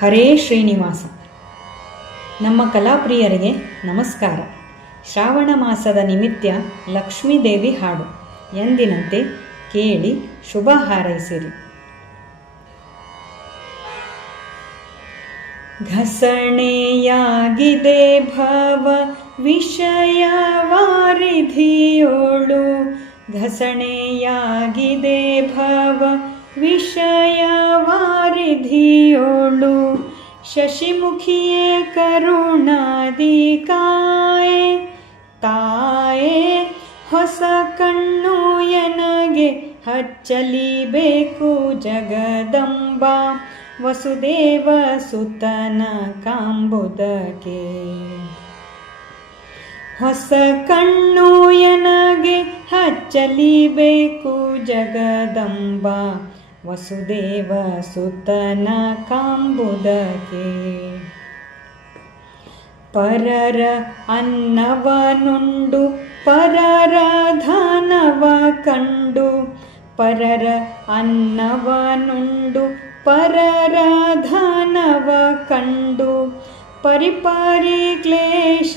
ಹರೇ ಶ್ರೀನಿವಾಸ. ನಮ್ಮ ಕಲಾಪ್ರಿಯರಿಗೆ ನಮಸ್ಕಾರ. ಶ್ರಾವಣ ಮಾಸದ ನಿಮಿತ್ತ ಲಕ್ಷ್ಮೀದೇವಿ ಹಾಡು ಎಂದಿನಂತೆ ಕೇಳಿ ಶುಭ ಹಾರೈಸಿರಿ. ಘಸಣೆಯಾಗಿದೆ ಭವ ವಿಷಯ ವಾರಿಧಿಯೋಳು, ಘಸಣೆಯಾಗಿದೆ ಭವ ವಿಷಯ ವಾರಿಧಿಯೋಳು, ಶಶಿಮುಖಿಯೇ ಕರುಣಾದಿಕಾಯೆ ತಾಯೇ, ಹೊಸ ಕಣ್ಣು ಎನಗೆ ಹಚ್ಚಲಿಬೇಕು ಜಗದಂಬ, ವಸುದೇವ ಸುತನ ಕಾಂಬುದಕ್ಕೆ. ಹೊಸ ಕಣ್ಣು ಎನಗೆ ಹಚ್ಚಲಿಬೇಕು ಜಗದಂಬ, ವಸುದೇವ ಸುತನ ಕಾಂಬುದಕ್ಕೆ. ಪರರ ಅನ್ನವನುಂಡು ಪರರ ಧನವ ಕಂಡು, ಪರರ ಅನ್ನವನುಂಡು ಪರರ ಧನವ ಕಂಡು, ಪರಿಪರಿ ಕ್ಲೇಶಗಳಿಂದ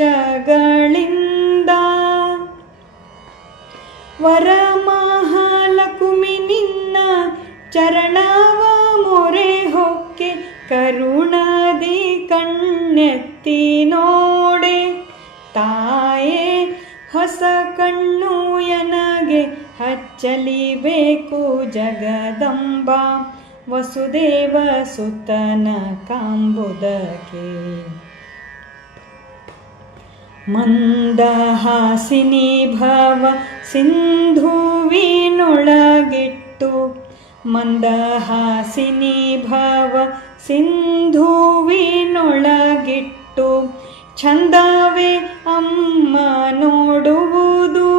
ವರಮಹಾಲಕುಮಿ ನಿನ್ನ ಚರಣವ ಮೊರೆ ಹೊಕ್ಕೆ, ಕರುಣಾದಿ ಕಣ್ಣೆತ್ತಿ ನೋಡೆ ತಾಯೇ, ಹೊಸ ಕಣ್ಣು ಎನಗೆ ಹಚ್ಚಲಿಬೇಕು ಜಗದಂಬ, ವಸುದೇವ ಸುತನ ಕಾಂಬುದಕ್ಕೆ. ಮಂದಹಾಸಿನಿ ಭವ ಸಿಂಧುವಿನೊಳಗಿಟ್ಟು, ಮಂದಹಾಸಿನಿ ಭವ ಸಿಂಧುವಿನೊಳಗಿಟ್ಟು, ಚಂದವೇ ಅಮ್ಮ ನೋಡುವುದು,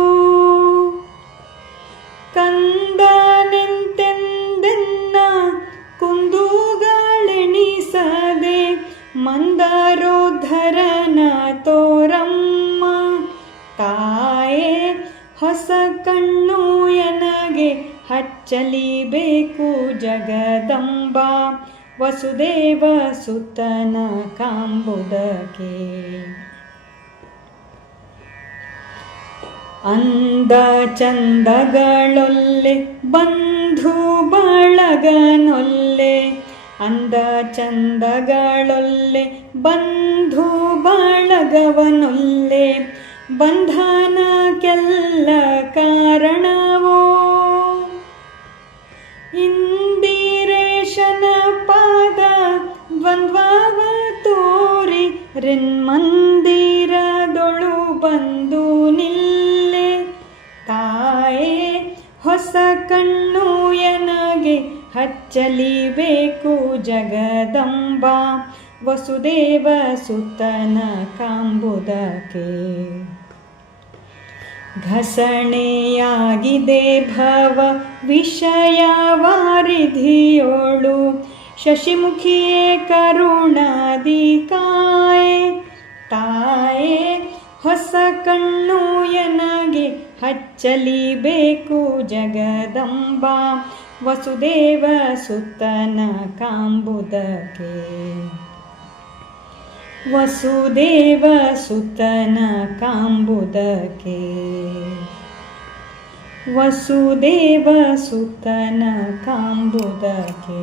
ಕಂದನೆಂತೆಂದೆನ್ನ ಕುಂದುಗಳೆಣಿಸದೆ, ಮಂದರೋದ್ಧರನ ತೋರಮ್ಮ ತಾಯೇ, ಹೊಸ ಕಣ್ಣು ಎನಗೆ ಹಚ್ಚಲಿಬೇಕು ಜಗದಂಬ, ವಸುದೇವ ಸುತನ ಕಾಂಬುದಕ್ಕೆ. ಅಂದ ಚಂದಗಳೊಲ್ಲೆ ಬಂಧು ಬಳಗನೊಲ್ಲೆ, ಅಂದ ಚಂದಗಳೊಲ್ಲೆ ಬಂಧು ಬಳಗವನೊಲ್ಲೆ, ಬಂಧನಕ್ಕೆಲ್ಲ ಕಾರಣವೋ ಇಂದಿರೇಶನ ಪಾದ ದ್ವಂದ್ವವ ತೋರಿ, ರಿನ್ಮಂದಿರದೊಳು ಬಂದು ನಿಲ್ಲೆ ತಾಯೇ, ಹೊಸ ಕಣ್ಣು ಎನಗೆ ಹಚ್ಚಲಿಬೇಕು ಜಗದಂಬ, ವಸುದೇವ ಸುತನ ಕಾಂಬುದಕ್ಕೆ. ಘಸಣೆಯಾಗಿದೆ ಭವ ವಿಷಯ ವಾರಿಧಿಯೋಳು, ಶಶಿಮುಖಿಯೇ ಕರುಣಾದಿಕಾಯೆ ತಾಯೇ, ಹೊಸ ಕಣ್ಣು ಎನಗೆ ಹಚ್ಚಲಿಬೇಕು ಜಗದಂಬ, ವಸುದೇವ ಸುತನ ಕಾಂಬುದಕ್ಕೆ. ವಸುದೇವ ಸುತನ ಕಾಂಬುದಕ್ಕೆ, ವಸುದೇವ ಸುತನ ಕಾಂಬುದಕ್ಕೆ.